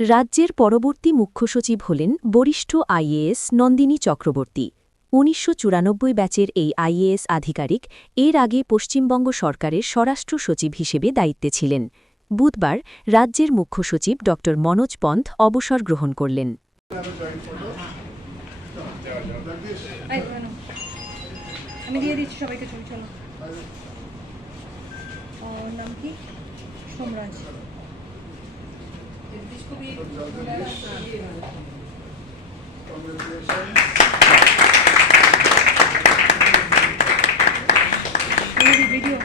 রাজ্যের পরবর্তী মুখ্য সচিব হলেন বরিষ্ঠ আইএএস নন্দিনী চক্রবর্তী। ১৯৯৪ ব্যাচের এই আইএএস আধিকারিক এর আগে পশ্চিমবঙ্গ সরকারের স্বরাষ্ট্র সচিব হিসেবে দায়িত্বে ছিলেন। বুধবার রাজ্যের মুখ্য সচিব ড মনোজ পন্থ অবসর গ্রহণ করলেন। আমি দিয়ে দিচ্ছি সবাইকে ছবি। চলো, নাম কি? সোমরাজ। ভিডিও